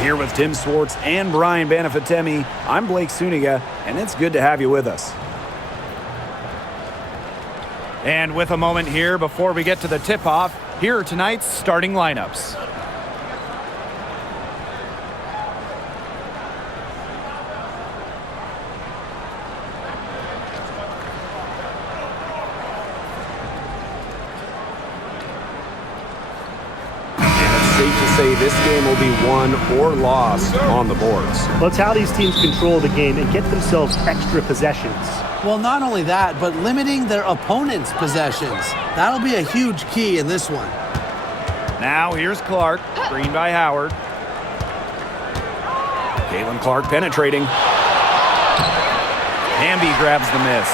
Here with Tim Swartz and Brian Banafitemi, I'm Blake Suniga, and it's good to have you with us. And with a moment here before we get to the tip-off, here are tonight's starting lineups. Safe to say this game will be won or lost on the boards. Well, it's how these teams control the game and get themselves extra possessions. Well, not only that, but limiting their opponent's possessions. That'll be a huge key in this one. Now here's Clark, screened by Howard. CaitlinClark penetrating. Hamby grabs the miss.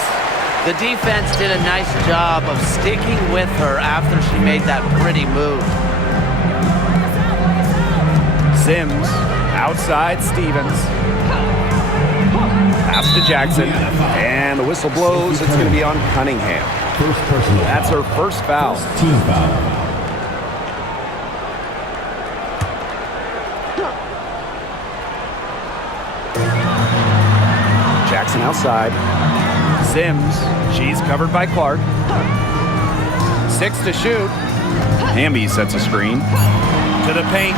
The defense did a nice job of sticking with her after she made that pretty move. Sims, outside Stevens. Pass to Jackson. And the whistle blows. It's going to be on Cunningham. That's her first foul. Team foul. Jackson outside. Sims, she's covered by Clark. 6 to shoot. Hamby sets a screen. To the paint.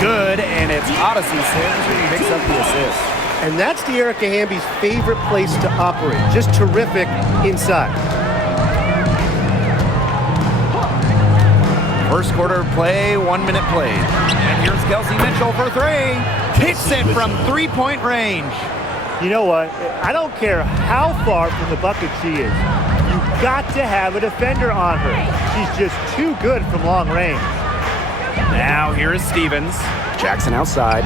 Good, and it's Odyssey Sims who picks up the assist. And that's De'Erica Hamby's favorite place to operate. Just terrific inside. First quarter play, 1 minute played. And here's Kelsey Mitchell for three. Hits it from three-point range. You know what? I don't care how far from the bucket she is. You've got to have a defender on her. She's just too good from long range. Now here is Stevens. Jackson outside.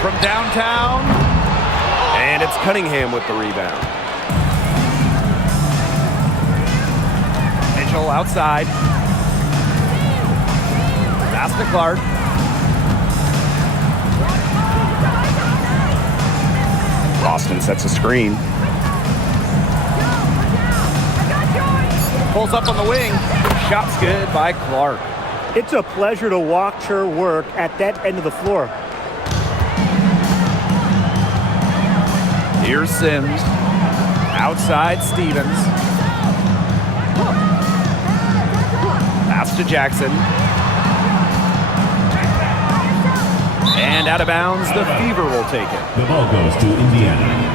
From downtown. And it's Cunningham with the rebound. Mitchell outside. Pass to Clark. Boston sets a screen. Pulls up on the wing. Shot's good by Clark. It's a pleasure to watch her work at that end of the floor. Here's Sims. Outside Stevens. Pass to Jackson. And out of bounds, the Fever will take it. The ball goes to Indiana.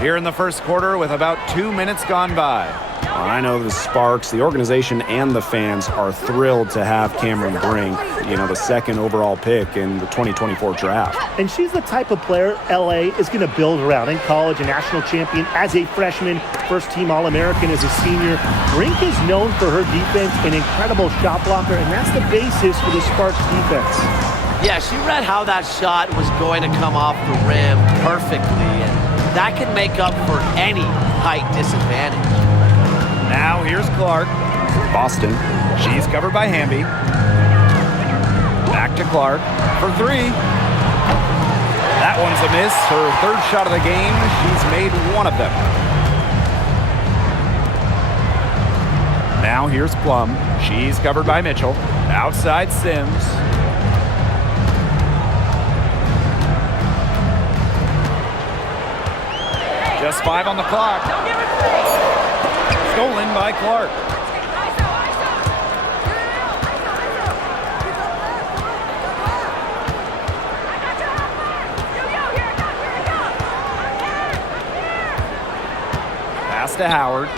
Here in the first quarter with about 2 minutes gone by. I know the Sparks, the organization, and the fans are thrilled to have Cameron Brink, the second overall pick in the 2024 draft. And she's the type of player LA is going to build around. In college, a national champion as a freshman, first-team All-American as a senior. Brink is known for her defense, an incredible shot blocker, and that's the basis for the Sparks defense. Yeah, she read how that shot was going to come off the rim perfectly, and that can make up for any height disadvantage. Now here's Clark. Boston. She's covered by Hamby. Back to Clark for three. That one's a miss. Her third shot of the game. She's made one of them. Now here's Plum. She's covered by Mitchell. Outside Sims. Just 5 on the clock. Stolen by Clark. Pass to Howard.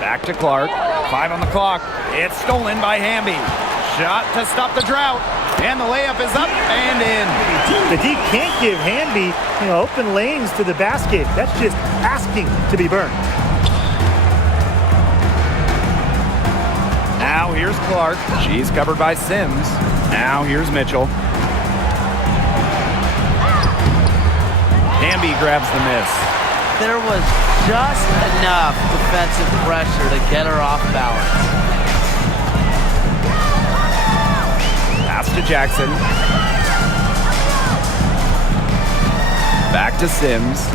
Back to Clark. 5 on the clock. It's stolen by Hamby. Shot to stop the drought. And the layup is up and in. The D can't give Hamby, open lanes to the basket. That's just asking to be burned. Now here's Clark. She's covered by Sims. Now here's Mitchell. Hamby grabs the miss. There was just enough defensive pressure to get her off balance. Pass to Jackson. Back to Sims.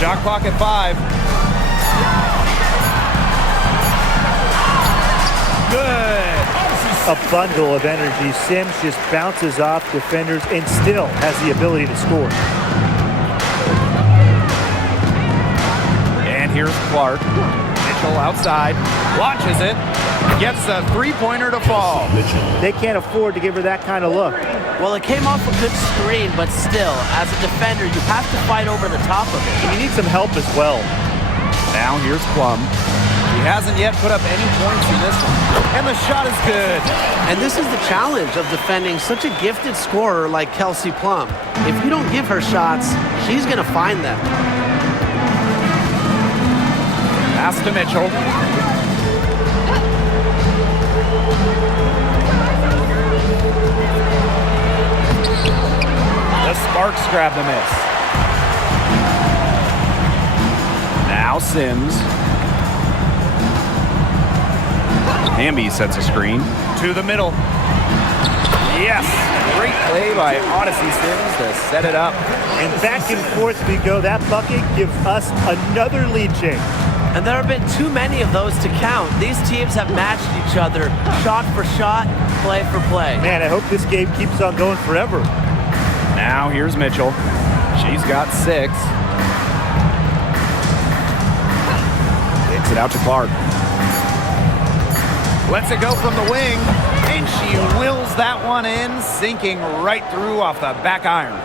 Shot clock at 5. Good. A bundle of energy. Sims just bounces off defenders and still has the ability to score. And here's Clark. Mitchell outside. Launches it. Gets a three-pointer to fall. They can't afford to give her that kind of look. Well, it came off a good screen, but still, as a defender, you have to fight over the top of it. And you need some help as well. Now here's Plum. He hasn't yet put up any points in this one. And the shot is good. And this is the challenge of defending such a gifted scorer like Kelsey Plum. If you don't give her shots, she's going to find them. Pass to Mitchell. The Sparks grab the miss. Now Sims. Hamby sets a screen to the middle. Yes, great play by Odyssey Sims to set it up. And back and forth we go. That bucket gives us another lead change. And there have been too many of those to count. These teams have matched each other shot for shot, play for play. Man, I hope this game keeps on going forever. Now here's Mitchell. She's got 6. Hits it out to Clark. Lets it go from the wing, and she wills that one in, sinking right through off the back iron.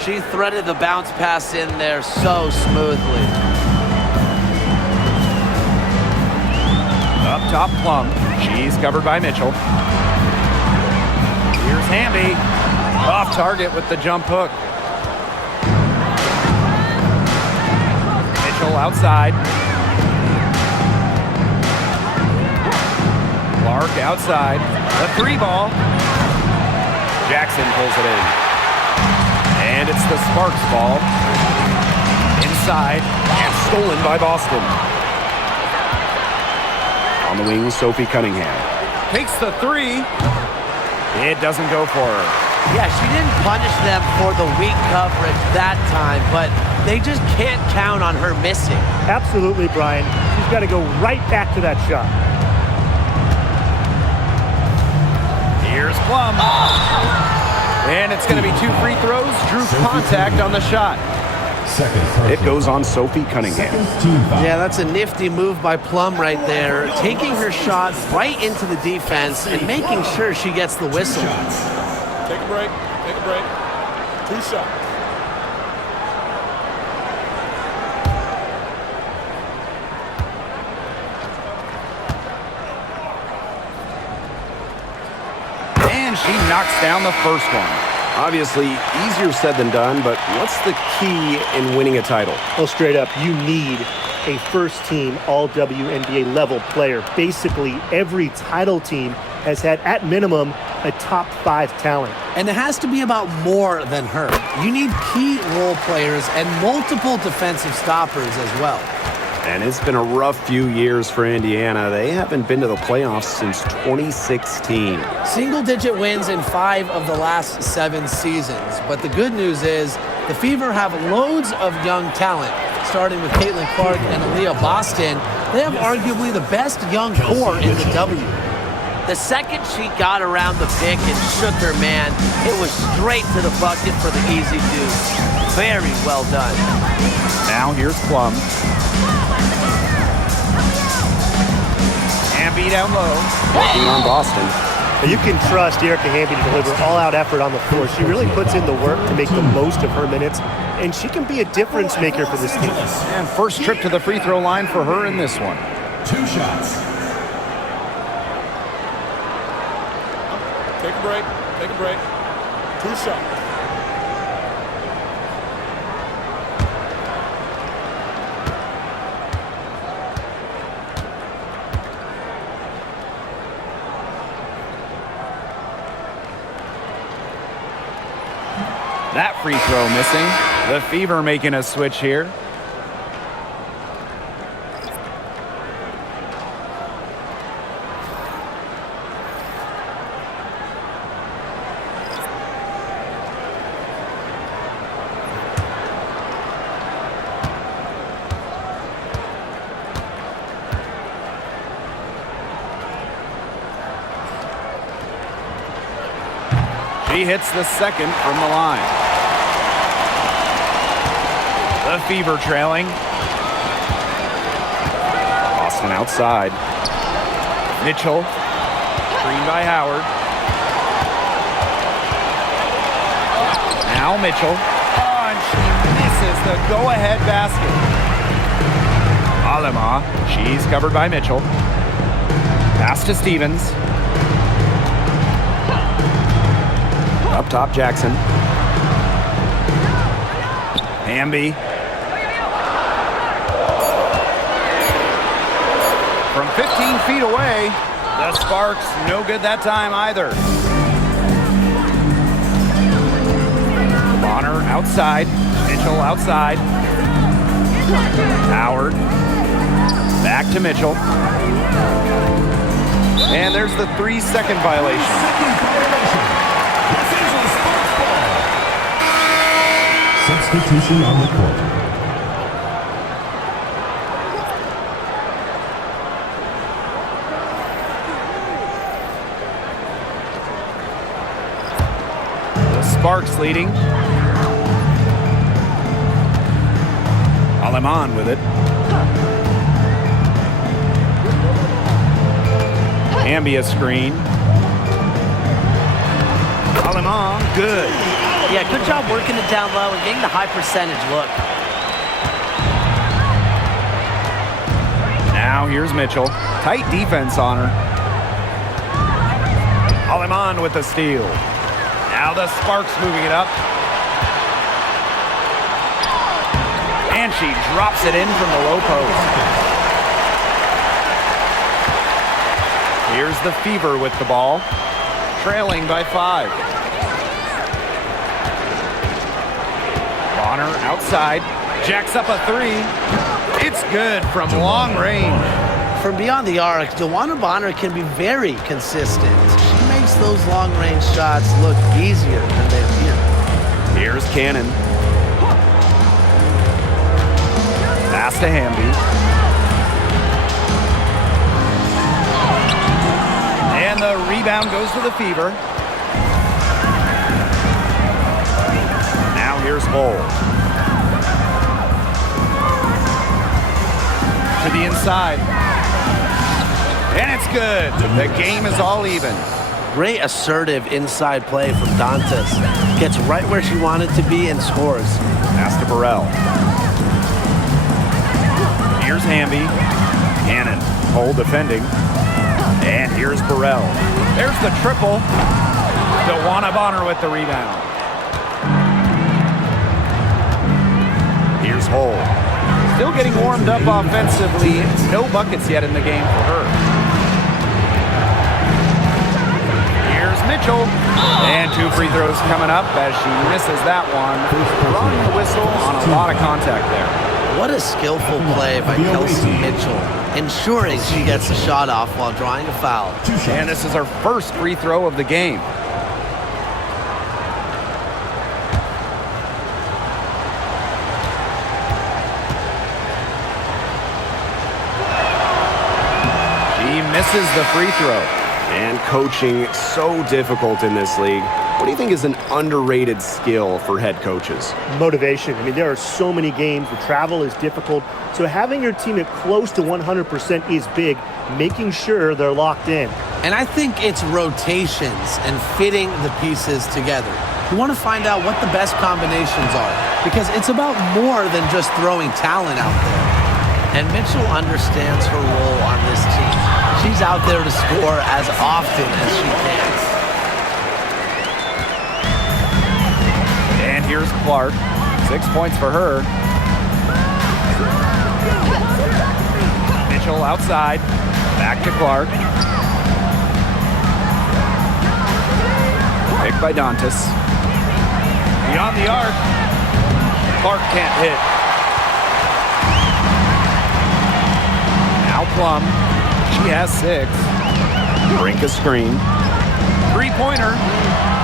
She threaded the bounce pass in there so smoothly. Up top, Plum. She's covered by Mitchell. Here's Hamby. Off target with the jump hook. Mitchell outside. Clark outside. The 3-ball. Jackson pulls it in. And it's the Sparks ball. Inside and stolen by Boston. On the wing, Sophie Cunningham. Takes the 3. It doesn't go for her. Yeah, she didn't punish them for the weak coverage that time, but they just can't count on her missing. Absolutely, Brian. She's got to go right back to that shot. Here's Plum. And it's going to be 2 free throws. Drew contact on the shot. It goes on Sophie Cunningham. Yeah, that's a nifty move by Plum right there, taking her shot right into the defense and making sure she gets the whistle. Take a break. Take a break. 2 shots. And she knocks down the first one. Obviously, easier said than done, but what's the key in winning a title? Well, straight up, you need a first-team all-WNBA level player. Basically, every title team has had, at minimum, a top 5 talent. And it has to be about more than her. You need key role players and multiple defensive stoppers as well. And it's been a rough few years for Indiana. They haven't been to the playoffs since 2016. Single-digit wins in 5 of the last 7 seasons. But the good news is the Fever have loads of young talent, starting with CaitlinClark and Aaliyah Boston. They have arguably the best young core in the W. The second she got around the pick and shook her man, it was straight to the bucket for the easy deuce. Very well done. Now here's Plum. Hamby down low. Working on Boston. You can trust Erica Hamby to deliver all-out effort on the floor. She really puts in the work to make the most of her minutes, and she can be a difference maker for this team. And first trip to the free throw line for her in this one. 2 shots. Take a break. Take a break. 2 shots. That free throw missing. The Fever making a switch here. He hits the second from the line. The Fever trailing. Boston outside. Mitchell. Screen by Howard. Now Mitchell. Oh, and she misses the go-ahead basket. Alema. She's covered by Mitchell. Pass to Stevens. Up top, Jackson. Hamby. From 15 feet away, the Sparks no good that time either. Bonner outside. Mitchell outside. Howard. Back to Mitchell. And there's the 3-second violation. Substitution on the court. The Sparks leading. Aleman with it. Ambia screen. Aleman, good. Yeah, good job working it down low and getting the high percentage look. Now here's Mitchell. Tight defense on her. Aleman with the steal. Now the Sparks moving it up. And she drops it in from the low post. Here's the Fever with the ball. Trailing by 5. Bonner outside. Jacks up a 3. It's good from long range. From beyond the arc, DeWanna Bonner can be very consistent. She makes those long-range shots look easier than they appear. Here's Cannon. Pass to Hamby. And the rebound goes to the Fever. Now here's Hull. To the inside. And it's good. The game is all even. Great assertive inside play from Dantas. Gets right where she wanted to be and scores. Pass to Burrell. Here's Hamby. Cannon. Hull defending. And here's Burrell. There's the triple. DeWanna Bonner with the rebound. Here's Hull. Still getting warmed up offensively. No buckets yet in the game for her. Here's Mitchell. And 2 free throws coming up as she misses that one. Drawing the whistle on a lot of contact there. What a skillful play by Kelsey Mitchell, ensuring she gets the shot off while drawing a foul. And this is her first free throw of the game. She misses the free throw. And coaching so difficult in this league. What do you think is an underrated skill for head coaches? Motivation. I mean, there are so many games where travel is difficult. So having your team at close to 100% is big, making sure they're locked in. And I think it's rotations and fitting the pieces together. You want to find out what the best combinations are because it's about more than just throwing talent out there. And Mitchell understands her role on this team. She's out there to score as often as she can. And here's Clark. 6 points for her. Mitchell outside. Back to Clark. Picked by Dantas. Beyond the arc. Clark can't hit. Now Plum. She has 6. Brink a screen. 3-pointer.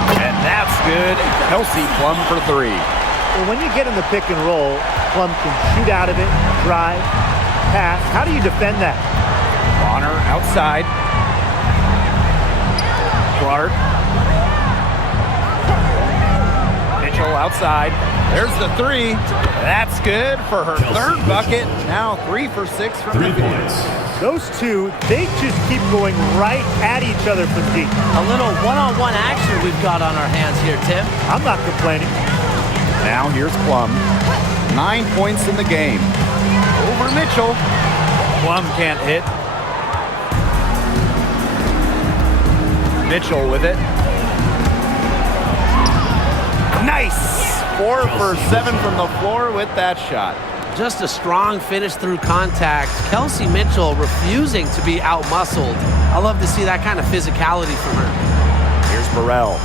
And that's good. Kelsey Plum for 3. Well, when you get in the pick and roll, Plum can shoot out of it, drive, pass. How do you defend that? Bonner outside. Clark. Mitchell outside. There's the three. That's good for her third bucket. Now 3 for 6 from 3 the field. points. Those two, they just keep going right at each other from deep. A little one-on-one action we've got on our hands here, Tim. I'm not complaining. Now here's Plum. 9 points in the game. Over Mitchell. Plum can't hit. Mitchell with it. Nice! 4 for 7 from the floor with that shot. Just a strong finish through contact. Kelsey Mitchell refusing to be out-muscled. I love to see that kind of physicality from her. Here's Burrell.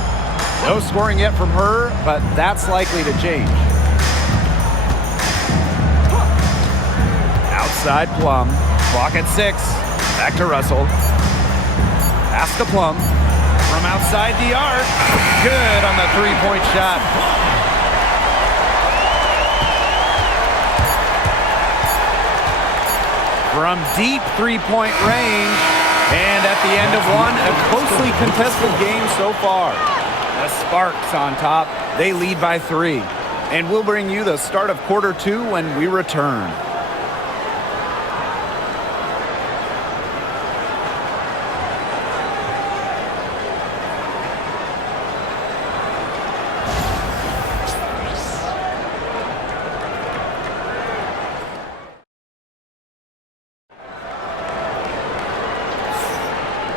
No scoring yet from her, but that's likely to change. Outside Plum. Clock at 6. Back to Russell. Pass to Plum. From outside the arc. Good on the three-point shot. From deep three-point range. And at the end of one, a closely contested game so far. The Sparks on top. They lead by 3. And we'll bring you the start of quarter 2 when we return.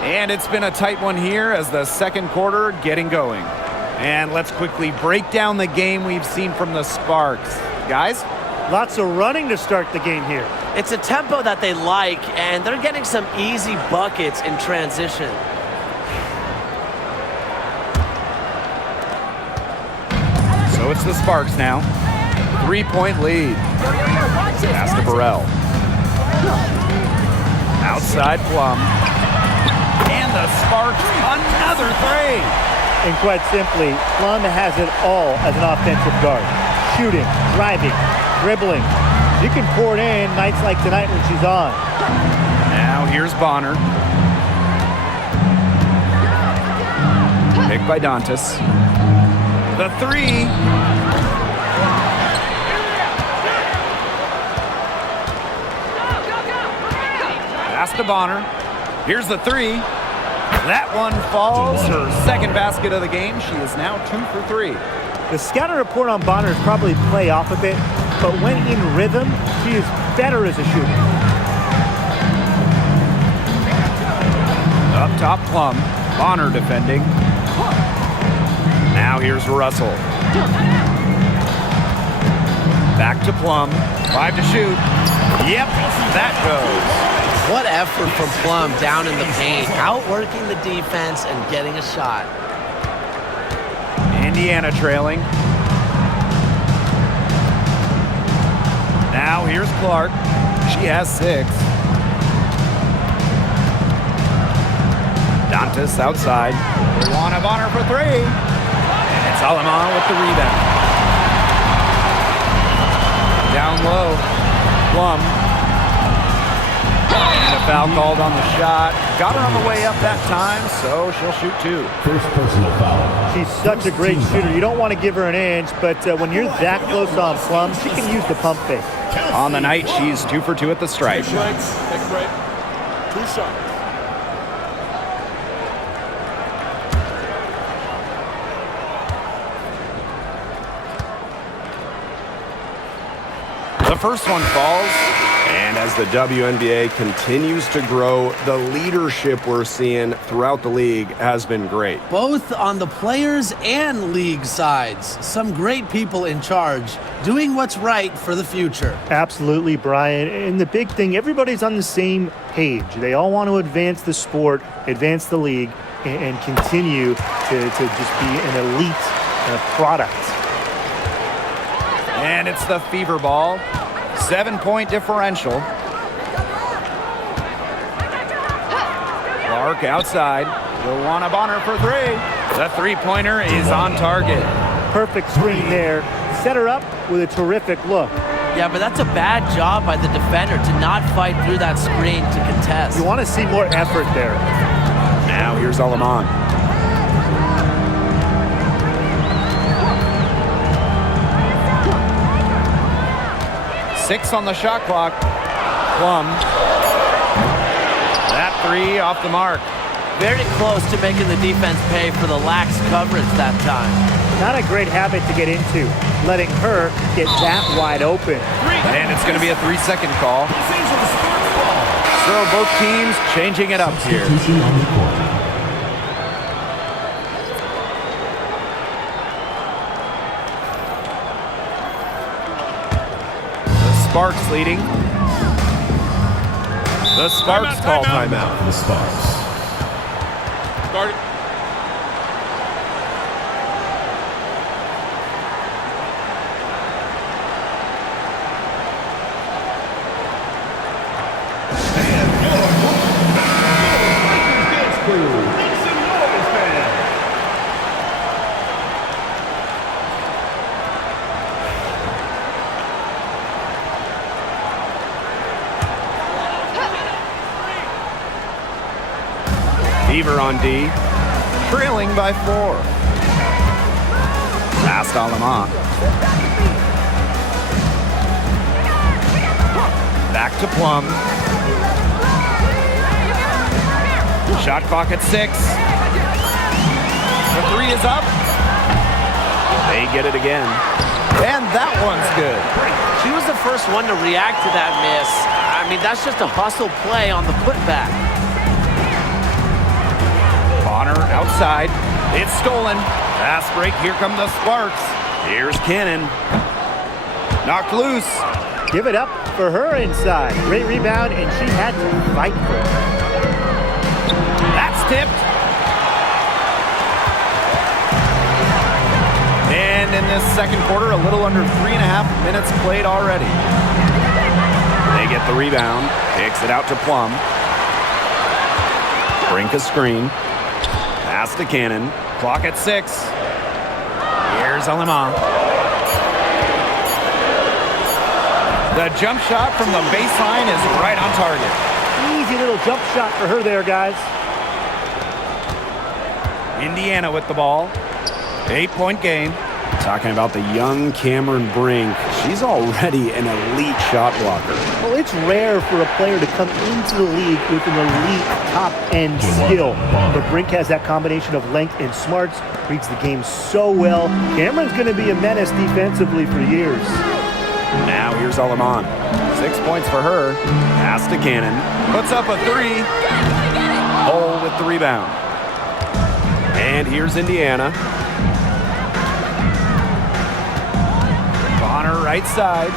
And it's been a tight one here as the second quarter getting going. And let's quickly break down the game we've seen from the Sparks. Guys? Lots of running to start the game here. It's a tempo that they like, and they're getting some easy buckets in transition. So it's the Sparks now. 3-point lead. Pass to Burrell. Outside Plum. And the Sparks, another three. And quite simply, Plum has it all as an offensive guard. Shooting, driving, dribbling. She can pour it in nights like tonight when she's on. Now here's Bonner. Picked by Dantas. The three. Pass to Bonner. Here's the three. That one falls. Her second basket of the game. She is now 2 for 3. The scouting report on Bonner is probably play off a bit, but when in rhythm, she is better as a shooter. Up top, Plum. Bonner defending. Now here's Russell. Back to Plum. 5 to shoot. Yep, that goes. What effort from Plum down in the paint, outworking the defense and getting a shot. Indiana trailing. Now here's Clark. She has 6. Dantas outside. Luana Bonner for 3. And it's Alaman with the rebound. Down low. Plum. And a foul called on the shot. Got her on the way up that time, so she'll shoot 2. First personal foul. She's such a great shooter. You don't want to give her an inch, but when you're that close on Plum, she can use the pump fake. On the night, she's 2 for 2 at the stripe. Take a break. 2 shots. The first one falls. And as the WNBA continues to grow, the leadership we're seeing throughout the league has been great. Both on the players and league sides. Some great people in charge, doing what's right for the future. Absolutely, Brian. And the big thing, everybody's on the same page. They all want to advance the sport, advance the league, and continue to just be an elite product. And it's the fever ball. 7-point differential. Clark outside. Luana Bonner for 3. The three-pointer is on target. Perfect screen there. Set her up with a terrific look. Yeah, but that's a bad job by the defender to not fight through that screen to contest. You want to see more effort there. Now here's Alaman. 6 on the shot clock. Plum. That 3 off the mark. Very close to making the defense pay for the lax coverage that time. Not a great habit to get into, letting her get that wide open. And it's going to be a 3-second call. So both teams changing it up here. Substitution on the court. Sparks leading. The Sparks call timeout. The Sparks. Start it. Beaver on D, trailing by 4. Pass to Alamont. Back to Plum. Shot clock at 6. The 3 is up. They get it again. And that one's good. She was the first one to react to that miss. I mean, that's just a hustle play on the putback. Bonner outside. It's stolen. Pass break. Here come the Sparks. Here's Cannon. Knocked loose. Give it up for her inside. Great rebound, and she had to fight for it. That's tipped. And in this second quarter, a little under 3.5 minutes played already. They get the rebound. Kicks it out to Plum. Brink a screen. Pass to Cannon. Clock at 6. Here's Alamont. The jump shot from the baseline is right on target. Easy little jump shot for her there, guys. Indiana with the ball. 8-point game. Talking about the young Cameron Brink. She's already an elite shot blocker. Well, it's rare for a player to come into the league with an elite top-end skill. But Brink has that combination of length and smarts, reads the game so well. Cameron's going to be a menace defensively for years. Now here's Alamont. 6 points for her. Pass to Cannon. Puts up a 3. Hole with the rebound. And here's Indiana. Bonner right side.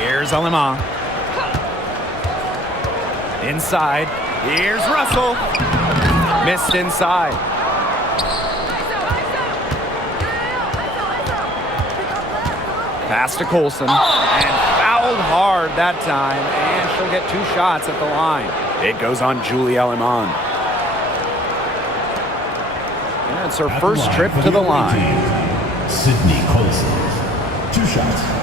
Here's Alamont. Inside. Here's Russell. Missed inside. Pass to Colson. And fouled hard that time. And she'll get 2 shots at the line. It goes on Julie Alamont. And it's her first trip to the line. Sydney Colson. 2 shots.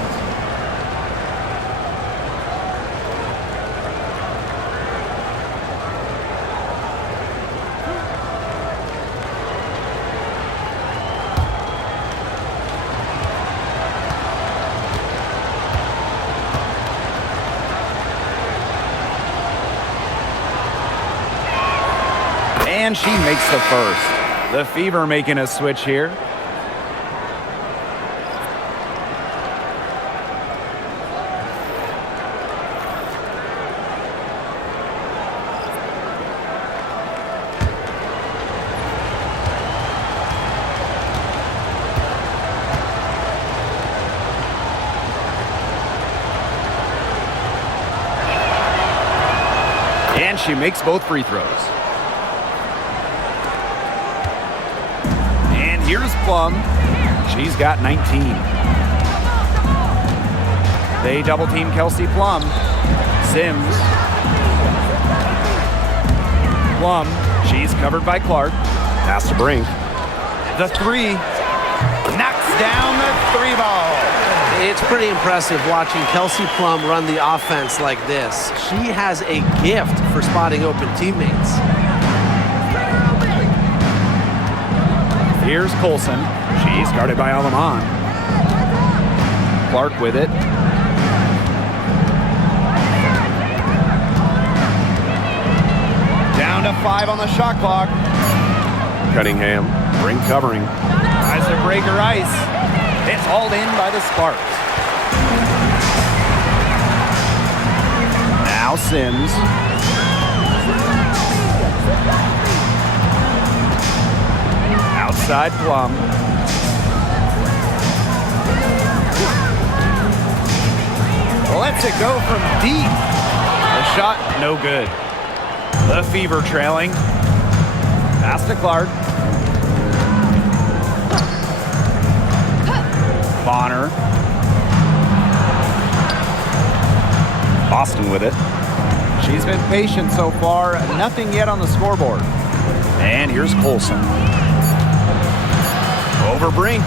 And she makes the first. The Fever making a switch here. And she makes both free throws. Here's Plum. She's got 19. They double team Kelsey Plum. Sims. Plum. She's covered by Clark. Pass to Brink. The 3. Knocks down the 3 ball. It's pretty impressive watching Kelsey Plum run the offense like this. She has a gift for spotting open teammates. Here's Colson. She's guarded by Alaman. Clark with it. Down to 5 on the shot clock. Cunningham, ring covering. Tries to break her ice. It's hauled in by the Sparks. Now Sims. Outside Plum. Lets it go from deep. The shot, no good. The Fever trailing. Pass to Clark. Bonner. Boston with it. She's been patient so far. Nothing yet on the scoreboard. And here's Colson. Over Brink.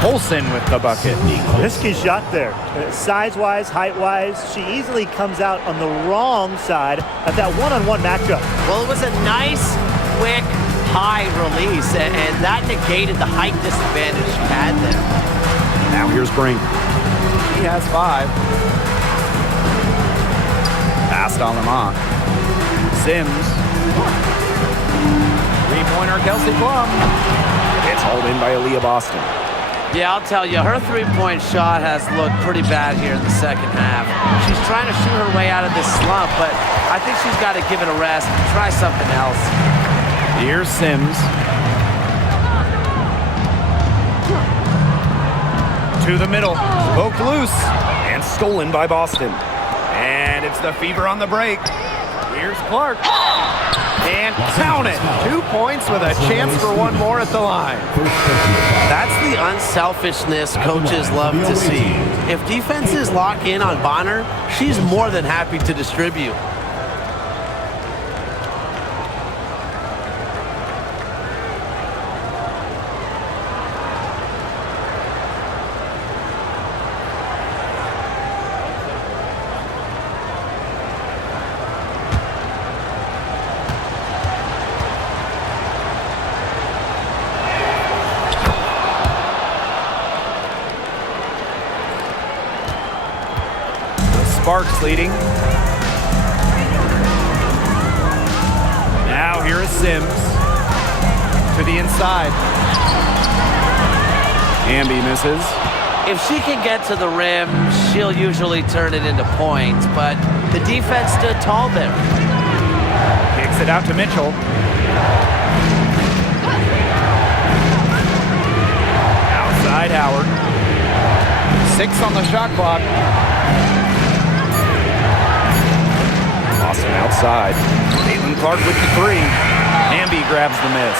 Colson with the bucket. Risky shot there. Size-wise, height-wise, she easily comes out on the wrong side of that one-on-one matchup. Well, it was a nice, quick, high release, and that negated the height disadvantage she had there. Now here's Brink. He has 5. Passed on the mock. Sims. Three-pointer Kelsey Plum. It's hauled in by Aaliyah Boston. Yeah, I'll tell you, her three-point shot has looked pretty bad here in the second half. She's trying to shoot her way out of this slump, but I think she's got to give it a rest and try something else. Here's Sims. To the middle. Poked loose. And stolen by Boston. And it's the Fever on the break. Here's Clark. And count it. 2 points with a chance for one more at the line. That's the unselfishness coaches love to see. If defenses lock in on Bonner, she's more than happy to distribute. Sparks leading. Now here is Sims. To the inside. Amby misses. If she can get to the rim, she'll usually turn it into points, but the defense stood tall there. Kicks it out to Mitchell. Outside Howard. 6 on the shot clock. Boston outside. Clark with the 3. Amby grabs the miss.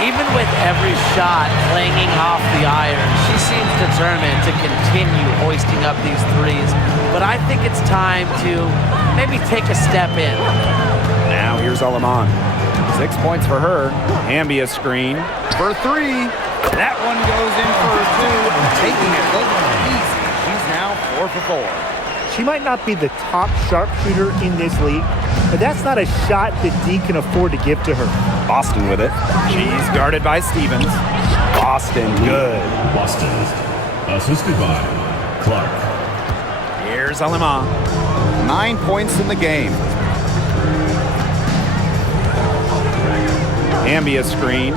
Even with every shot clanging off the iron, she seems determined to continue hoisting up these threes. But I think it's time to maybe take a step in. Now here's Alaman. 6 points for her. Amby a screen for 3. That one goes in for 2. Taking it look easy. She's now 4 for 4. She might not be the top sharpshooter in this league, but that's not a shot that D can afford to give to her. Boston with it. She's guarded by Stevens. Boston good. Boston. Assisted by Clark. Here's Alema. 9 points in the game. Amby a screen.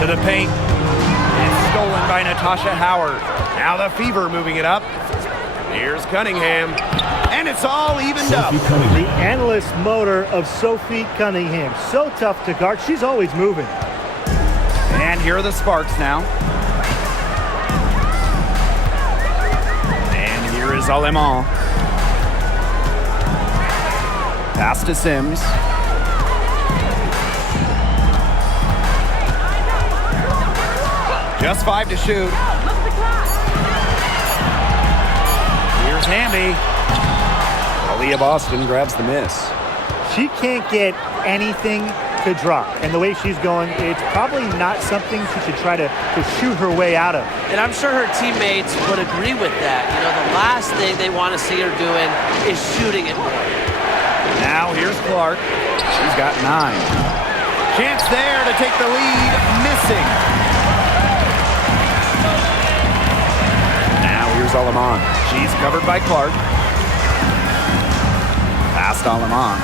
To the paint. It's stolen by Natasha Howard. Now the Fever moving it up. Here's Cunningham. And it's all evened up. The endless motor of Sophie Cunningham. So tough to guard. She's always moving. And here are the Sparks now. And here is Alemant. Pass to Sims. Just 5 to shoot. Here's Hamby. Aaliyah Boston grabs the miss. She can't get anything to drop. And the way she's going, it's probably not something she should try to shoot her way out of. And I'm sure her teammates would agree with that. You know, the last thing they want to see her doing is shooting it more. Now here's Clark. She's got 9. Chance there to take the lead, missing. Now here's Alamon. She's covered by Clark. Past Alamon.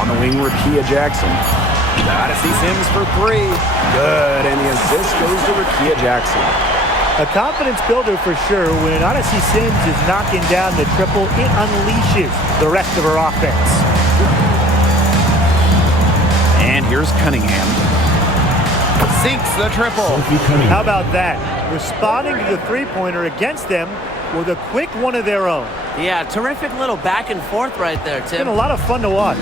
On the wing, Rakia Jackson. Odyssey Sims for three. Good, and the assist goes to Rakia Jackson. A confidence builder for sure. When Odyssey Sims is knocking down the triple, it unleashes the rest of her offense. And here's Cunningham. Sinks the triple. How about that? Responding to the three-pointer against them with a quick one of their own. Yeah, terrific little back and forth right there, It's been Tim. a lot of fun to watch.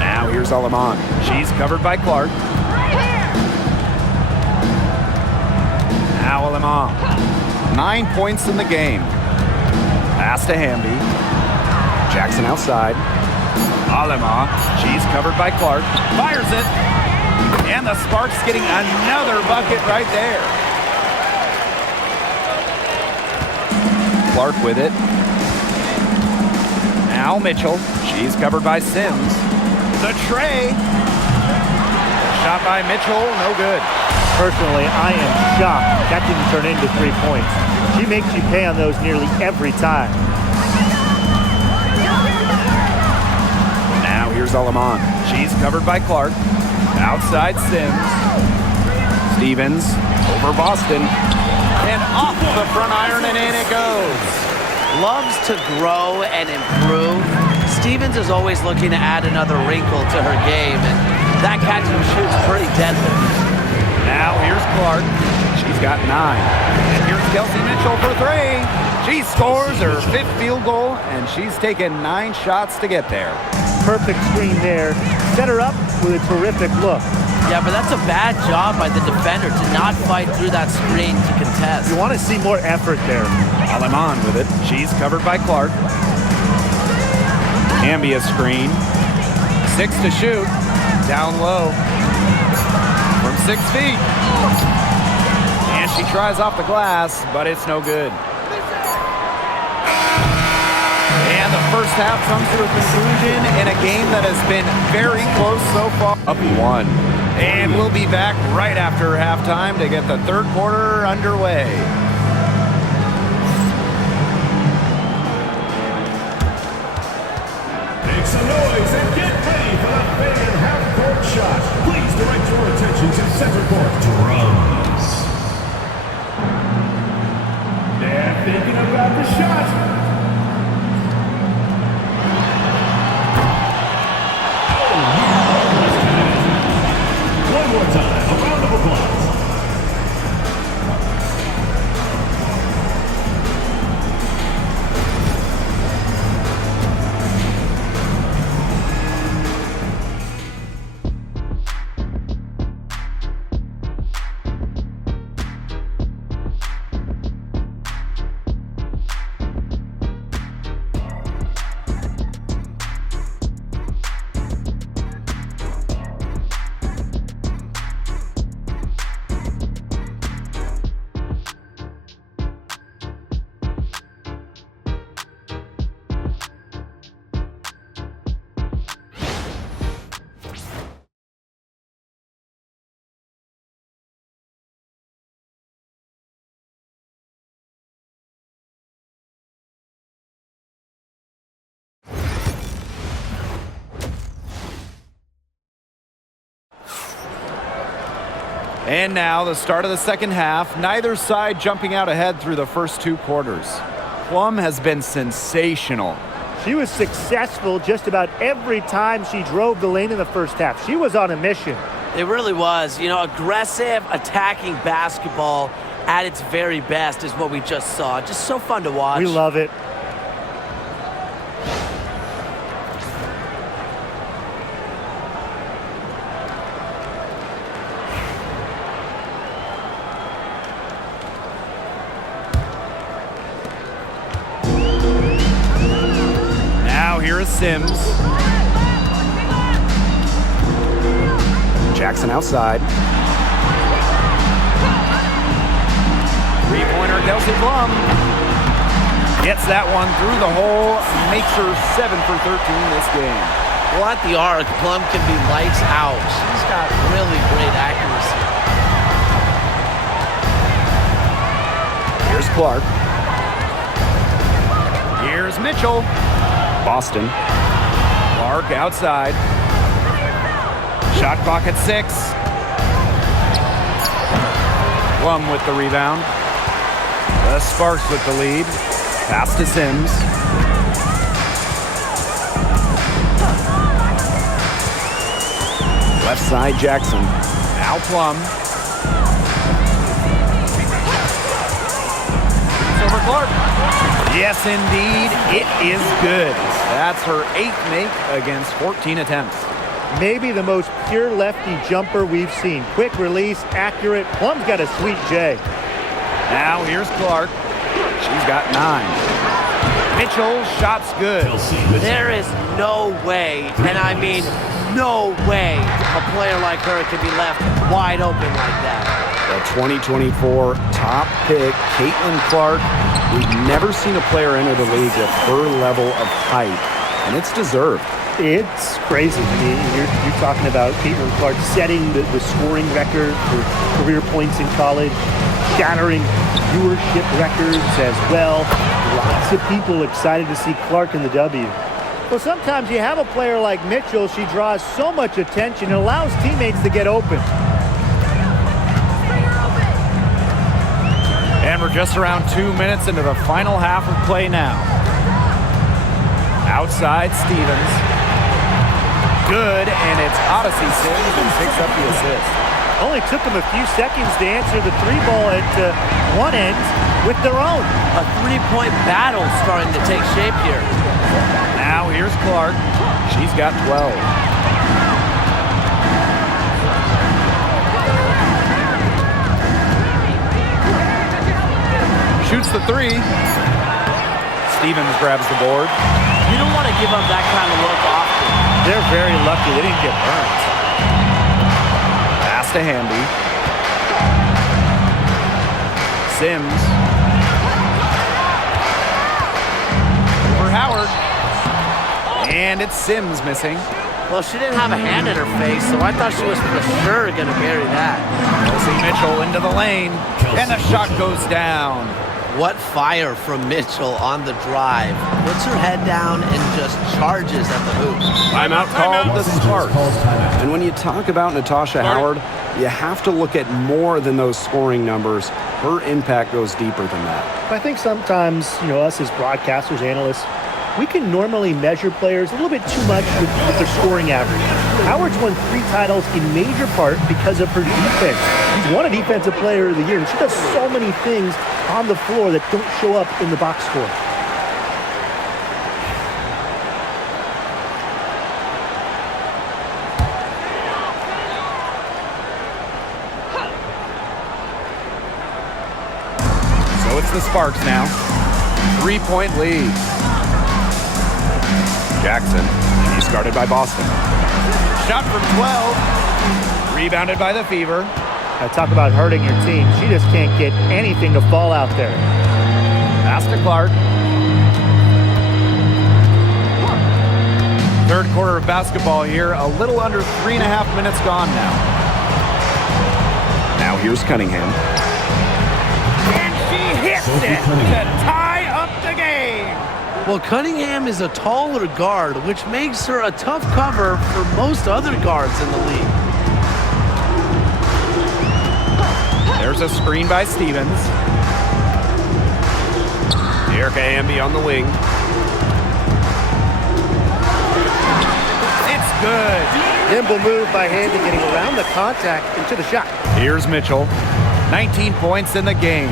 Now here's Alamon. She's covered by Clark. Now Alamon. 9 points in the game. Pass to Hamby. Jackson outside. Alamon. She's covered by Clark. Fires it. And the Sparks getting another bucket right there. Clark with it. Now Mitchell. She's covered by Sims. The tray. Shot by Mitchell. No good. Personally, I am shocked that didn't turn into 3 points. She makes you pay on those nearly every time. Now here's Alamon. She's covered by Clark. Outside Sims. Stevens over Boston. And off the front iron and in it goes. Loves to grow and improve. Stevens is always looking to add another wrinkle to her game, and that catch and shoot's pretty deadly. Now here's Clark. She's got 9. And here's Kelsey Mitchell for 3. She scores her 5th field goal, and she's taken 9 shots to get there. Perfect screen there. Set her up with a terrific look. Yeah, but that's a bad job by the defender to not fight through that screen to contest. You want to see more effort there. Alamon with it. She's covered by Clark. Ambia screen. 6 to shoot. Down low. From 6 feet. And she tries off the glass, but it's no good. And the first half comes to a conclusion in a game that has been very close so far. Up 1. And we'll be back right after halftime to get the third quarter underway. Make some noise and get ready for the fan half-court shot. Please direct your attention to center court. Drums. They're thinking about the shot. One more time, a round of applause. And now the start of the second half. Neither side jumping out ahead through the first 2 quarters. Plum has been sensational. She was successful just about every time she drove the lane in the first half. She was on a mission. It really was. You know, aggressive, attacking basketball at its very best is what we just saw. Just so fun to watch. We love it. Here is Sims. Jackson outside. Three-pointer, Kelsey Plum. Gets that one through the hole, makes her 7 for 13 this game. Well, at the arc, Plum can be lights out. She's got really great accuracy. Here's Clark. Here's Mitchell. Boston. Clark outside. Shot clock at 6. Plum with the rebound. The Sparks with the lead. Pass to Sims. Left side, Jackson. Now Plum. It's over Clark. Yes, indeed. It is good. That's her 8th make against 14 attempts. Maybe the most pure lefty jumper we've seen. Quick release, accurate. Plum's got a sweet J. Now here's Clark. She's got 9. Mitchell, shot's good. There is no way, and I mean no way, a player like her can be left wide open like that. The 2024 top pick, Caitlin Clark. We've never seen a player enter the league at her level of height, and it's deserved. It's crazy. I mean, you're talking about Caitlin Clark setting the scoring record for career points in college, shattering viewership records as well. Lots of people excited to see Clark in the W. Well, sometimes you have a player like Mitchell. She draws so much attention and allows teammates to get open. And we're just around 2 minutes into the final half of play now. Outside Stevens. Good, and it's Odyssey Sims and picks up the assist. Only took them a few seconds to answer the 3-ball at one end with their own. A 3-point battle starting to take shape here. Now here's Clark. She's got 12. Shoots the 3. Stevens grabs the board. You don't want to give up that kind of look often. They're very lucky they didn't get burned. Pass to Hamby. Sims. For Howard. And it's Sims missing. Well, she didn't have a hand in her face, so I thought she was for sure going to bury that. Kelsey Mitchell into the lane. And the shot goes down. What fire from Mitchell on the drive. Puts her head down and just charges at the hoop. Timeout called the Sparks. And when you talk about Natasha Howard, you have to look at more than those scoring numbers. Her impact goes deeper than that. I think sometimes, us as broadcasters, analysts, we can normally measure players a little bit too much with their scoring average. Howard's won 3 titles in major part because of her defense. She's won a Defensive Player of the Year, and she does so many things on the floor that don't show up in the box score. So it's the Sparks now. 3-point lead. Jackson. She's guarded by Boston. Shot from 12. Rebounded by the Fever. I talk about hurting your team. She just can't get anything to fall out there. Pass to Clark. Third quarter of basketball here. A little under 3.5 minutes gone now. Now here's Cunningham. And she hits it to tie up the game. Well, Cunningham is a taller guard, which makes her a tough cover for most other guards in the league. There's a screen by Stevens. Erica Hamby on the wing. It's good. Nimble move by Hamby getting around the contact into the shot. Here's Mitchell. 19 points in the game.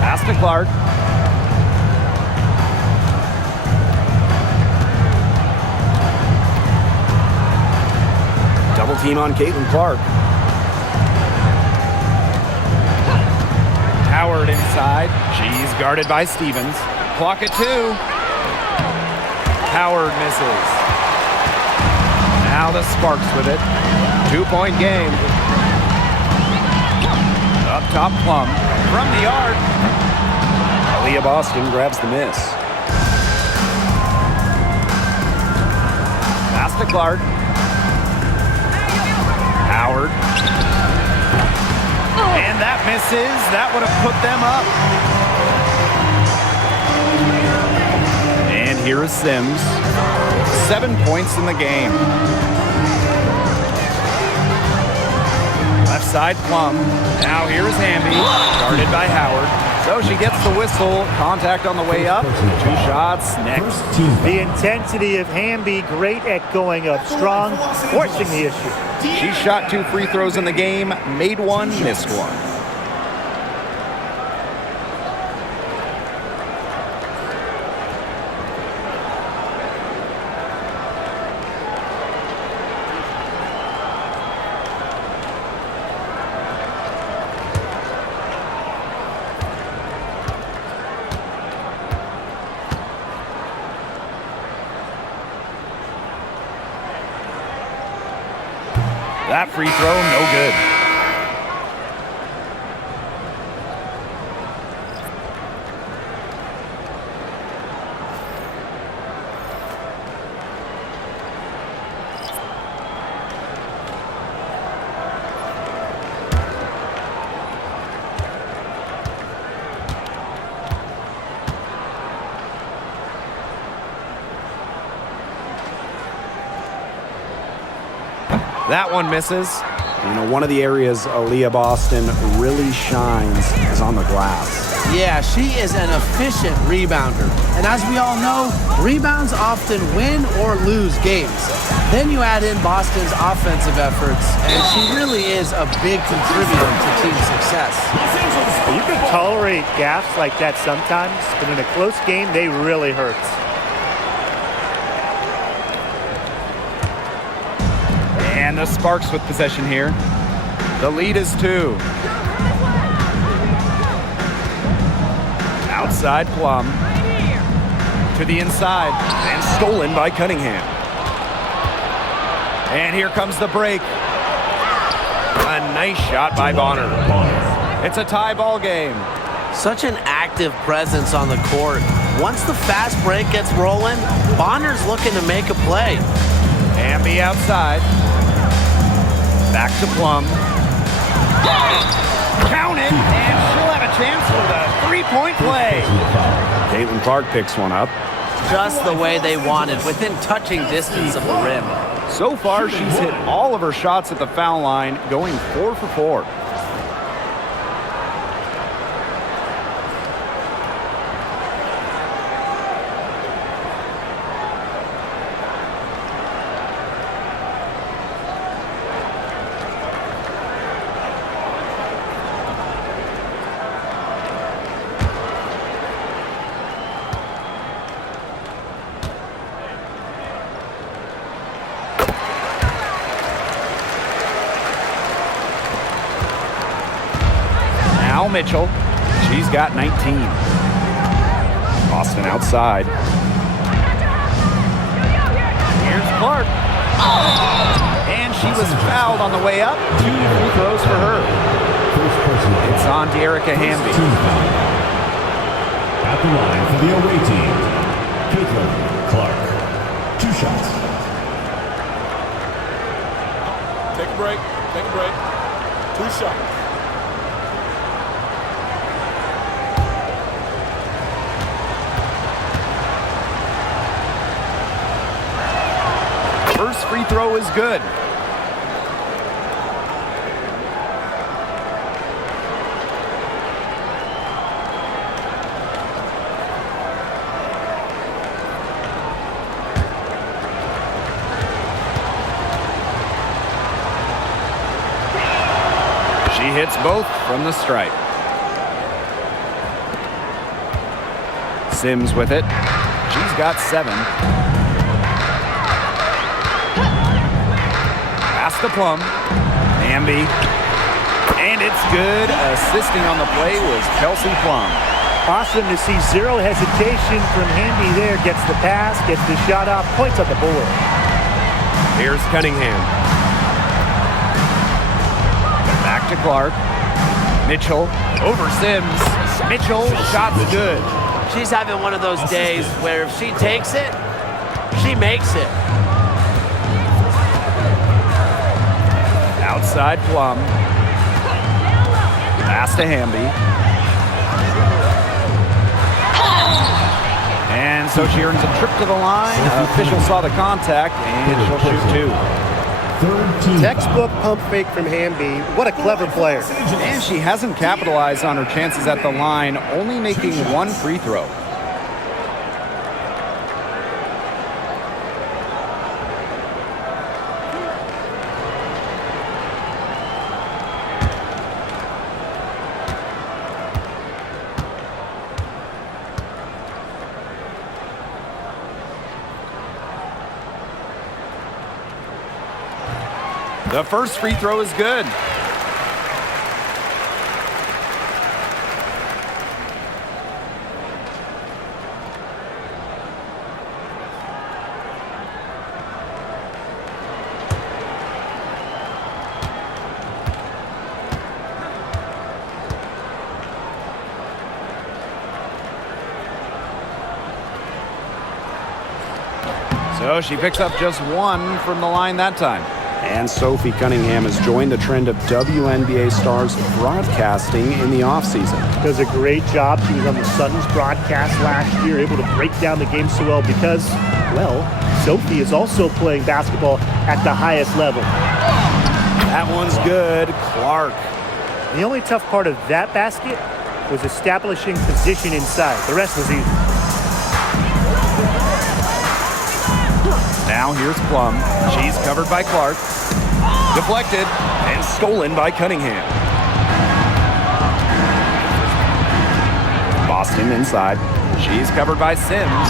Pass to Clark. Double team on Caitlin Clark. Howard inside. She's guarded by Stevens. Clock at 2. Howard misses. Now the Sparks with it. 2-point game. Up top, Plum. From the arc. Aaliyah Boston grabs the miss. Pass to Clark. Howard. And that misses. That would have put them up. And here is Sims. 7 points in the game. Left side, Plum. Now here is Hamby. Guarded by Howard. So she gets the whistle. Contact on the way up. 2 shots next. The intensity of Hamby, great at going up strong, forcing the issue. She shot 2 free throws in the game, made 1, missed 1. That free throw, no good. That one misses. You know, one of the areas Aaliyah Boston really shines is on the glass. Yeah, she is an efficient rebounder. And as we all know, rebounds often win or lose games. Then you add in Boston's offensive efforts, and she really is a big contributor to team success. You can tolerate gaffes like that sometimes, but in a close game, they really hurt. And the Sparks with possession here. The lead is 2. Outside Plum. To the inside. And stolen by Cunningham. And here comes the break. A nice shot by Bonner. It's a tie ball game. Such an active presence on the court. Once the fast break gets rolling, Bonner's looking to make a play. Hamby outside. Back to Plum. Count it, and she'll have a chance for the three-point play. CaitlinClark picks one up. Just the way they wanted, within touching distance of the rim. So far, she's hit all of her shots at the foul line, going 4 for 4. Mitchell. She's got 19. Boston outside. Here's Clark. And she was fouled on the way up. 2 free throws for her. It's on De'Erica Hamby. At the line for the away team, CaitlinClark. 2 shots. Take a break. Take a break. 2 shots. First free throw is good. She hits both from the stripe. Sims with it. She's got 7. Pass to Plum. Hamby. And it's good. Assisting on the play was Kelsey Plum. Awesome to see zero hesitation from Hamby there. Gets the pass, gets the shot off, points on the board. Here's Cunningham. Back to Clark. Mitchell over Sims. Mitchell, shot's good. She's having one of those days where if she takes it, she makes it. Outside Plum. Pass to Hamby. And so she earns a trip to the line. Official saw the contact, and she'll shoot two. Textbook pump fake from Hamby. What a clever player. And she hasn't capitalized on her chances at the line, only making one free throw. The first free throw is good. So she picks up just one from the line that time. And Sophie Cunningham has joined the trend of WNBA stars broadcasting in the offseason. Does a great job. She was on the Suns broadcast last year, able to break down the game so well because, well, Sophie is also playing basketball at the highest level. That one's good. Clark. The only tough part of that basket was establishing position inside. The rest was easy. Now here's Plum. She's covered by Clark. Deflected and stolen by Cunningham. Boston inside. She's covered by Sims.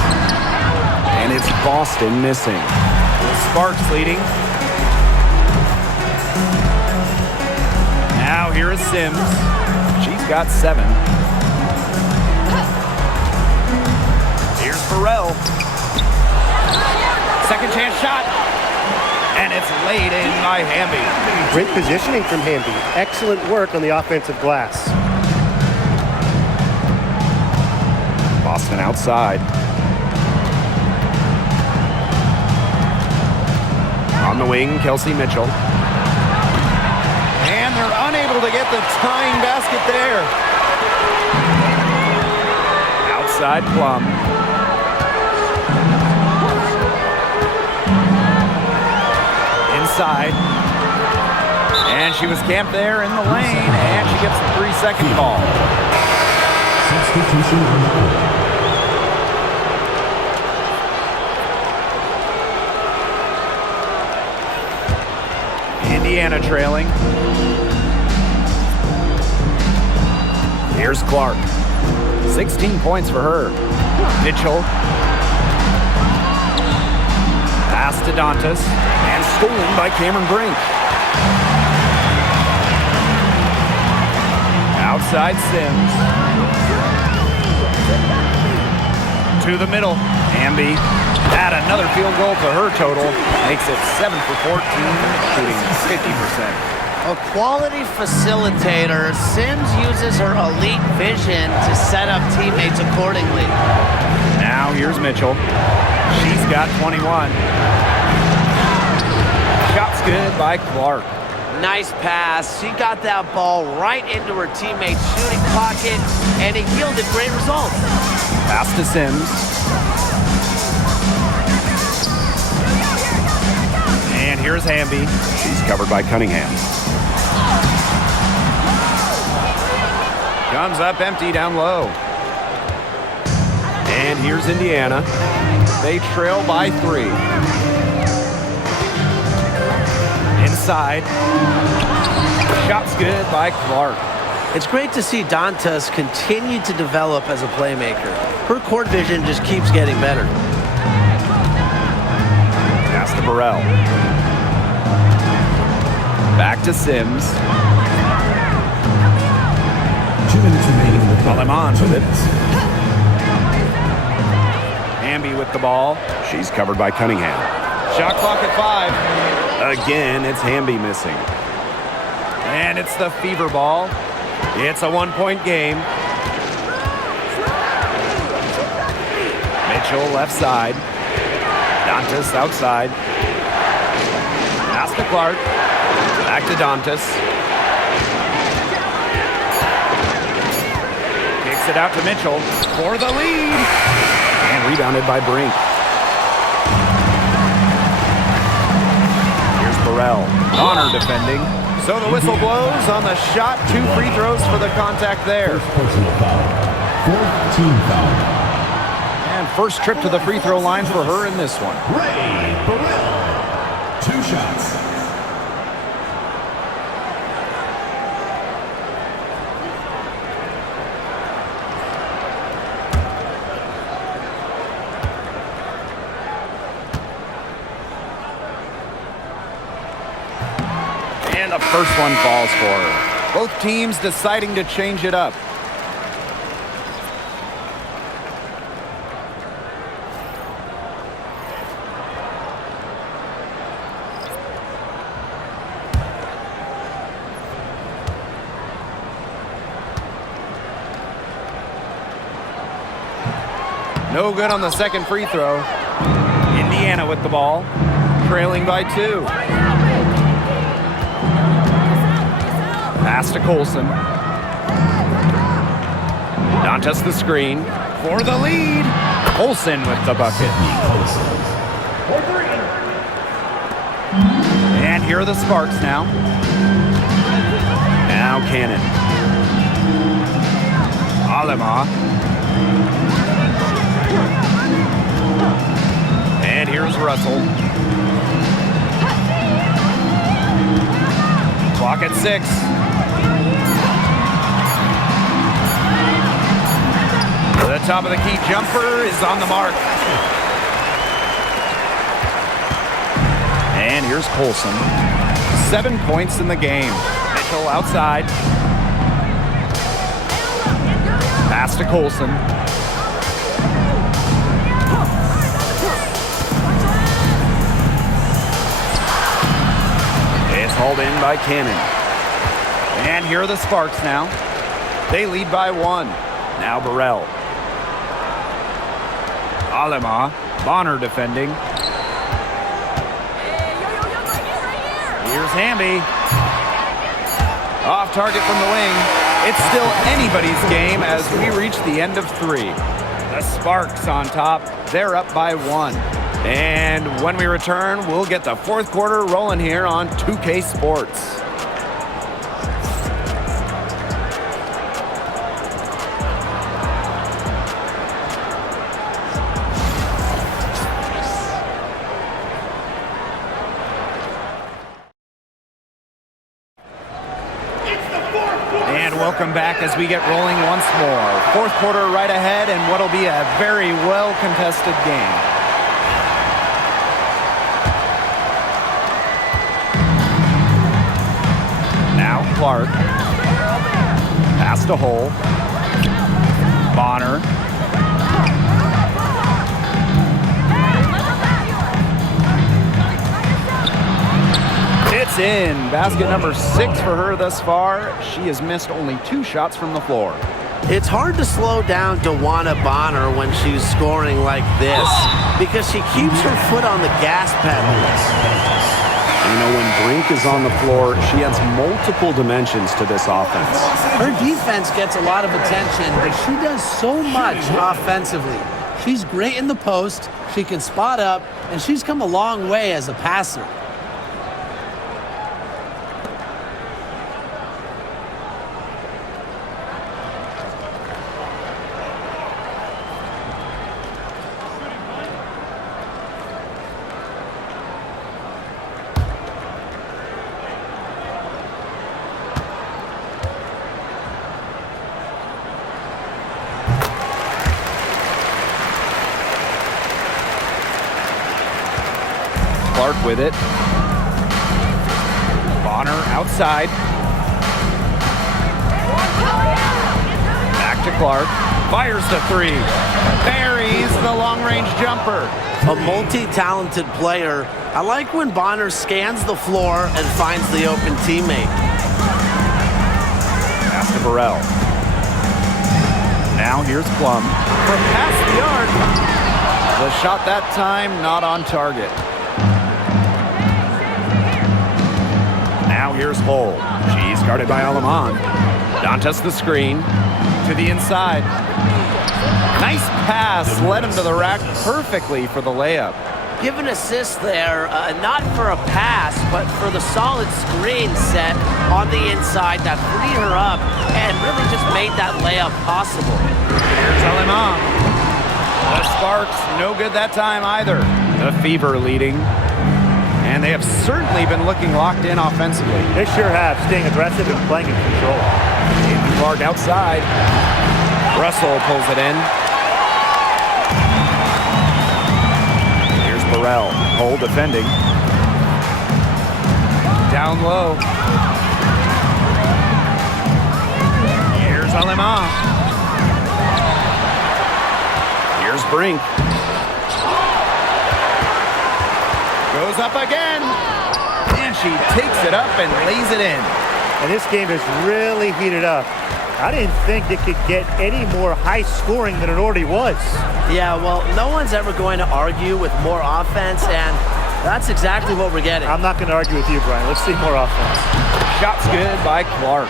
And it's Boston missing. Sparks leading. Now here is Sims. She's got 7. Here's Burrell. Second chance shot. And it's laid in by Hamby. Great positioning from Hamby. Excellent work on the offensive glass. Boston outside. On the wing, Kelsey Mitchell. And they're unable to get the tying basket there. Outside Plum. Inside. And she was camped there in the lane, and she gets the 3-second call. Substitution on the court. Indiana trailing. Here's Clark. 16 points for her. Mitchell. Pass to Dantas. And stolen by Cameron Brink. Outside Sims. To the middle. Hamby. Add another field goal to her total. Makes it 7 for 14, shooting 50%. A quality facilitator, Sims uses her elite vision to set up teammates accordingly. Now here's Mitchell. She's got 21. Shot's good by Clark. Nice pass. She got that ball right into her teammate's shooting pocket, and it yielded great results. Pass to Sims. And here's Hamby. She's covered by Cunningham. Comes up empty down low. And here's Indiana. They trail by 3. Inside. Shot's good by Clark. It's great to see Dantas continue to develop as a playmaker. Her court vision just keeps getting better. Pass to Burrell. Back to Sims. While I'm on with it. Hamby with the ball. She's covered by Cunningham. Shot clock at 5. Again, it's Hamby missing. And it's the fever ball. It's a one-point game. Mitchell left side. Dantas outside. Pass to Clark. Back to Dantas. Kicks it out to Mitchell for the lead. And rebounded by Brink. Here's Burrell. Bonner defending. So the whistle blows on the shot. 2 free throws for the contact there. Personal foul. 4th team foul. And first trip to the free throw line for her in this one. Ray Burrell. 2 shots. And the first one falls for her. Both teams deciding to change it up. No good on the second free throw. Indiana with the ball, trailing by 2. Pass to Colson. Dantas the screen for the lead. Colson with the bucket. And here are the Sparks now. Now Cannon. Alema. And here's Russell. Clock at 6. The top of the key jumper is on the mark. And here's Colson. 7 points in the game. Mitchell outside. Pass to Colson. It's hauled in by Cannon. And here are the Sparks now. They lead by 1. Now Burrell. Alema. Bonner defending. Here's Hamby. Off target from the wing. It's still anybody's game as we reach the end of 3. The Sparks on top. They're up by 1. And when we return, we'll get the 4th quarter rolling here on 2K Sports. And welcome back as we get rolling once more. 4th quarter right ahead and what'll be a very well-contested game. Clark. Pass to Hole. Bonner. It's in. Basket number 6 for her thus far. She has missed only 2 shots from the floor. It's hard to slow down Dewana Bonner when she's scoring like this because she keeps her foot on the gas pedal. You know, when Brink is on the floor, she adds multiple dimensions to this offense. Her defense gets a lot of attention, but she does so much offensively. She's great in the post, she can spot up, and she's come a long way as a passer. Clark with it. Bonner outside. Back to Clark. Fires the 3. Buries the long-range jumper. A multi-talented player. I like when Bonner scans the floor and finds the open teammate. Pass to Burrell. Now here's Plum from past the arc. The shot that time not on target. Now here's Hull. She's guarded by Alaman. Dantas the screen to the inside. Nice pass, led him to the rack perfectly for the layup. Give an assist there, not for a pass, but for the solid screen set on the inside that freed her up and really just made that layup possible. Here's Alaman. The Sparks, no good that time either. The Fever leading. And they have certainly been looking locked in offensively. They sure have, staying aggressive and playing in control. Clark outside. Russell pulls it in. Here's Burrell. Hull defending. Down low. Here's Alaman. Here's Brink. Goes up again. And she takes it up and lays it in. And this game is really heated up. I didn't think it could get any more high scoring than it already was. Yeah, well, no one's ever going to argue with more offense, and that's exactly what we're getting. I'm not going to argue with you, Brian. Let's see more offense. Shots good by Clark.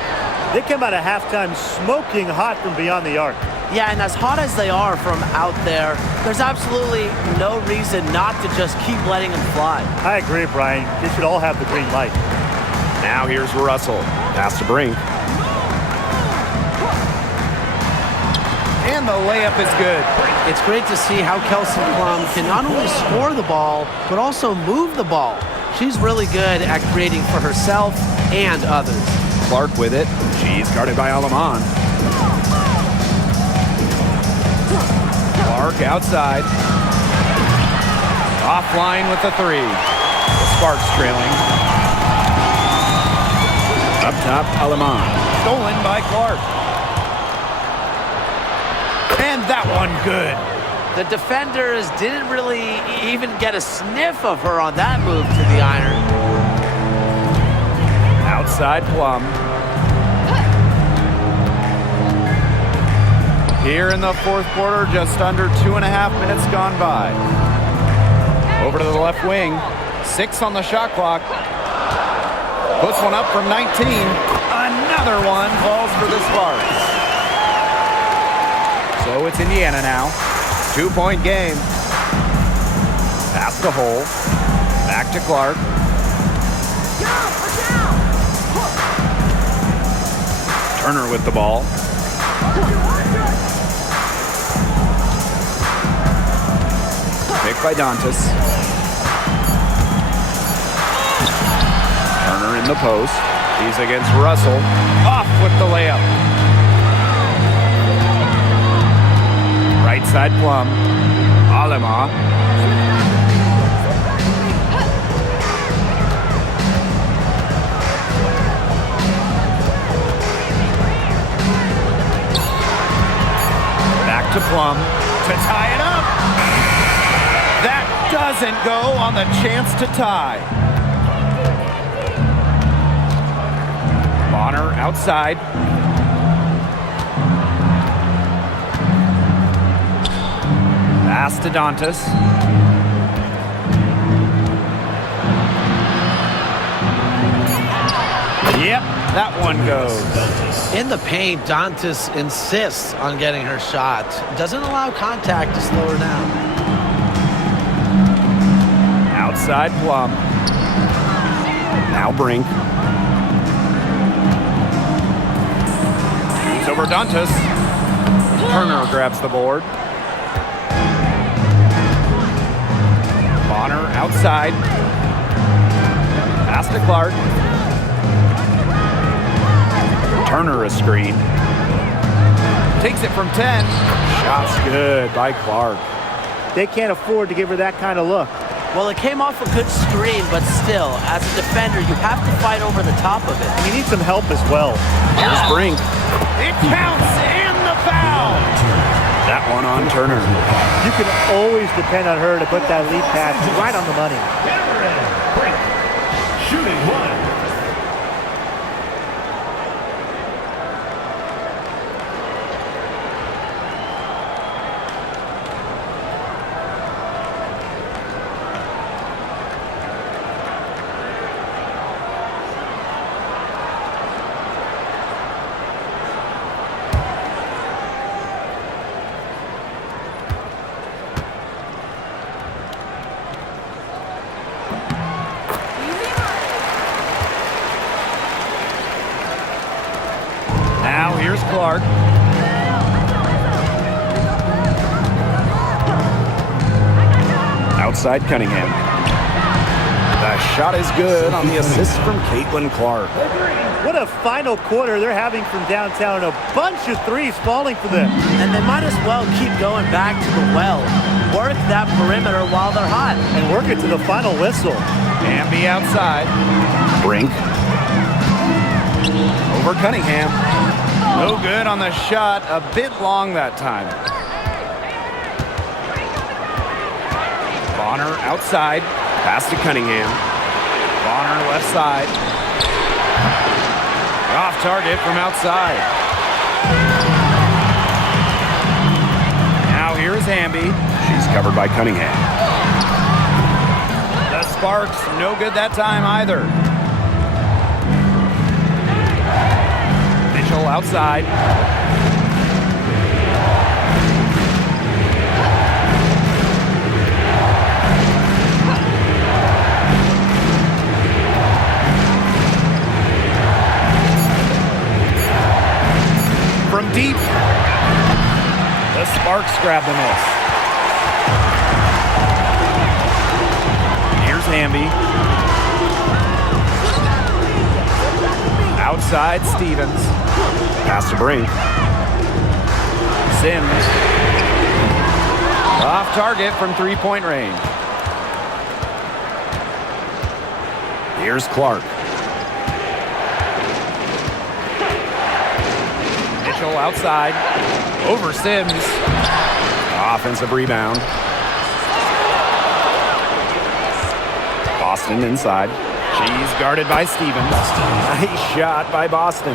They come out of halftime smoking hot from beyond the arc. Yeah, and as hot as they are from out there, there's absolutely no reason not to just keep letting them fly. I agree, Brian. They should all have the green light. Now here's Russell. Pass to Brink. And the layup is good. It's great to see how Kelsey Plum can not only score the ball, but also move the ball. She's really good at creating for herself and others. Clark with it. She's guarded by Alaman. Clark outside. Offline with the three. The Sparks trailing. Up top, Alaman. Stolen by Clark. And that one good. The defenders didn't really even get a sniff of her on that move to the iron. Outside Plum. Here in the fourth quarter, just under 2.5 minutes gone by. Over to the left wing. 6 on the shot clock. Puts one up from 19. Another one falls for the Sparks. So it's Indiana now. 2-point game. Pass to Hull. Back to Clark. Turner with the ball. Picked by Dantas. Turner in the post. He's against Russell. Off with the layup. Right side Plum. Alema. Back to Plum to tie it up. That doesn't go on the chance to tie. Bonner outside. Pass to Dantas. Yep, that one goes. In the paint, Dantas insists on getting her shot. Doesn't allow contact to slow her down. Outside Plum. Now Brink. Moves over Dantas. Turner grabs the board. Bonner outside. Pass to Clark. Turner a screen. Takes it from 10. Shots good by Clark. They can't afford to give her that kind of look. Well, it came off a good screen, but still, as a defender, you have to fight over the top of it. You need some help as well. Here's Brink. It counts and the foul. That one on Turner. You can always depend on her to put that lead pass right on the money. Brink. Shooting one. Here's Clark. Outside Cunningham. The shot is good on the assist from Clark. What a final quarter they're having from downtown. A bunch of threes falling for them. And they might as well keep going back to the well. Work that perimeter while they're hot. And work it to the final whistle. Amby outside. Brink. Over Cunningham. No good on the shot. A bit long that time. Bonner outside. Pass to Cunningham. Bonner left side. Off target from outside. Now here's Amby. She's covered by Cunningham. The Sparks, no good that time either. Mitchell outside. From deep, the Sparks grab the miss. Here's Amby. Outside Stevens. Pass to Brink. Sims. Off target from three-point range. Here's Clark. Outside, over Sims. Offensive rebound. Boston inside. She's guarded by Stevens. Nice shot by Boston.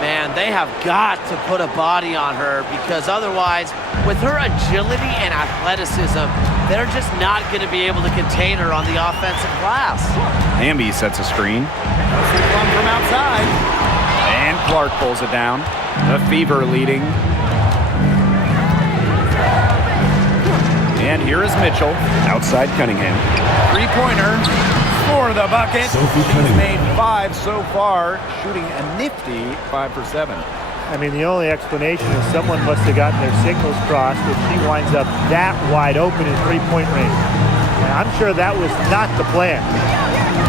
Man, they have got to put a body on her because otherwise, with her agility and athleticism, they're just not going to be able to contain her on the offensive glass. Amby sets a screen. One from outside. And Clark pulls it down. The Fever leading. And here is Mitchell. Outside Cunningham. Three-pointer for the bucket. She's made 5 so far, shooting a nifty 5 for 7. I mean, the only explanation is someone must have gotten their signals crossed if she winds up that wide open in three-point range. And I'm sure that was not the plan.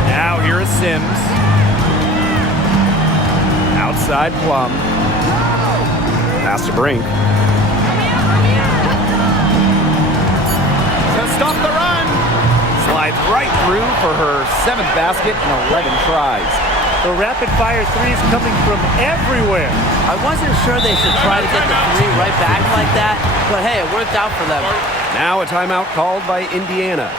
Now here is Sims. Outside Plum. Pass to Brink. To stop the run. Slides right through for her 7th basket in 11 tries. The rapid-fire threes coming from everywhere. I wasn't sure they should try to get the three right back like that, but hey, it worked out for them. Now a timeout called by Indiana.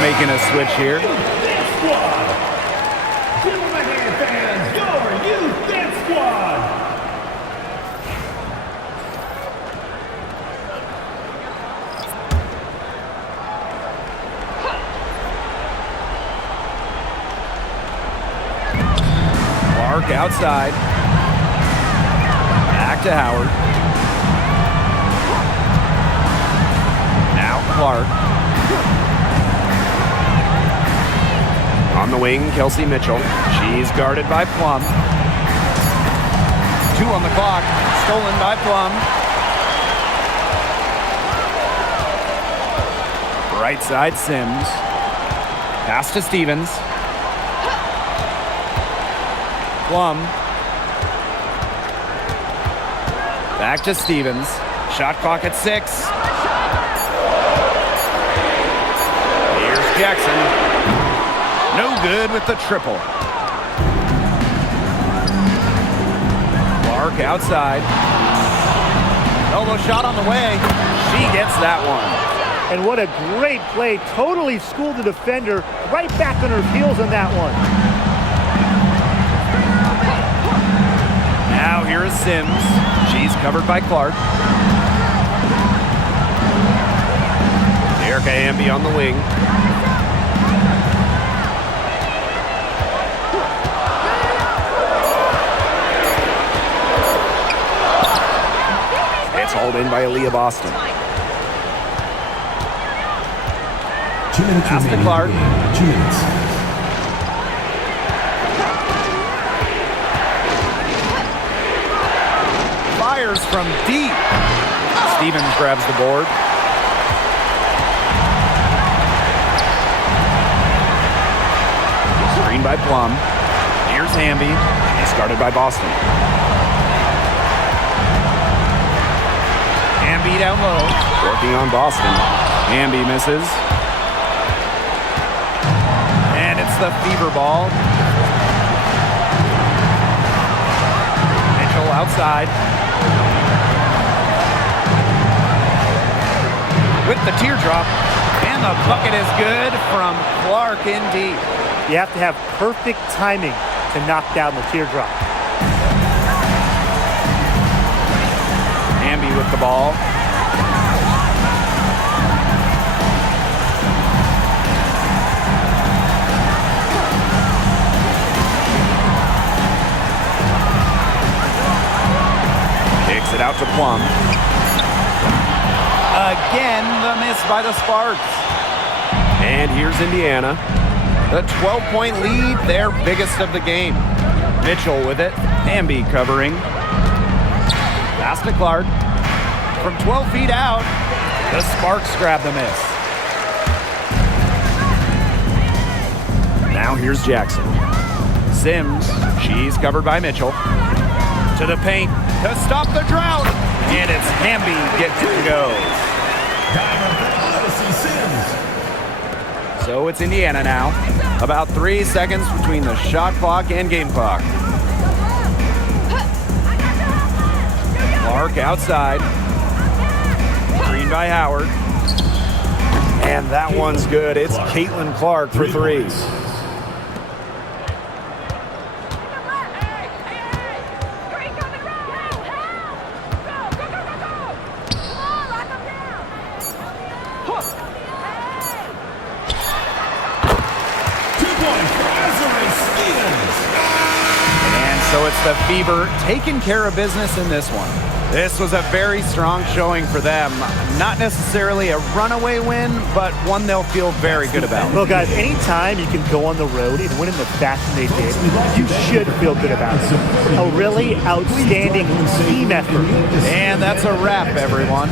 Making a switch here. Clark outside. Back to Howard. Now Clark. On the wing, Kelsey Mitchell. She's guarded by Plum. 2 on the clock. Stolen by Plum. Right side, Sims. Pass to Stevens. Plum. Back to Stevens. Shot clock at 6. Here's Jackson. No good with the triple. Clark outside. Elbow shot on the way. She gets that one. And what a great play. Totally schooled the defender. Right back on her heels on that one. Now here is Sims. She's covered by Clark. Erica Hamby on the wing. It's hauled in by Aaliyah Boston. 2 minutes Pass to remaining. Clark. 2 minutes. Fires from deep. Stevens grabs the board. Screen by Plum. Here's Hamby. He's guarded by Boston. Hamby down low. Working on Boston. Hamby misses. And it's the fever ball. Mitchell outside. With the teardrop. And the bucket is good from Clark in deep. You have to have perfect timing to knock down the teardrop. Hamby with the ball. Kicks it out to Plum. Again, the miss by the Sparks. And here's Indiana. The 12-point lead, their biggest of the game. Mitchell with it. Hamby covering. Pass to Clark. From 12 feet out, the Sparks grab the miss. Now here's Jackson. Sims, she's covered by Mitchell. To the paint to stop the drought. And it's Hamby gets it and goes. So it's Indiana now. About 3 seconds between the shot clock and game clock. Clark outside. Screen by Howard. And that one's good. It's CaitlinClark for 3. So it's the Fever taking care of business in this one. This was a very strong showing for them. Not necessarily a runaway win, but one they'll feel very good about. Well, guys, anytime you can go on the road and win in the fashion they did, you should feel good about it. A really outstanding team effort. And that's a wrap, everyone.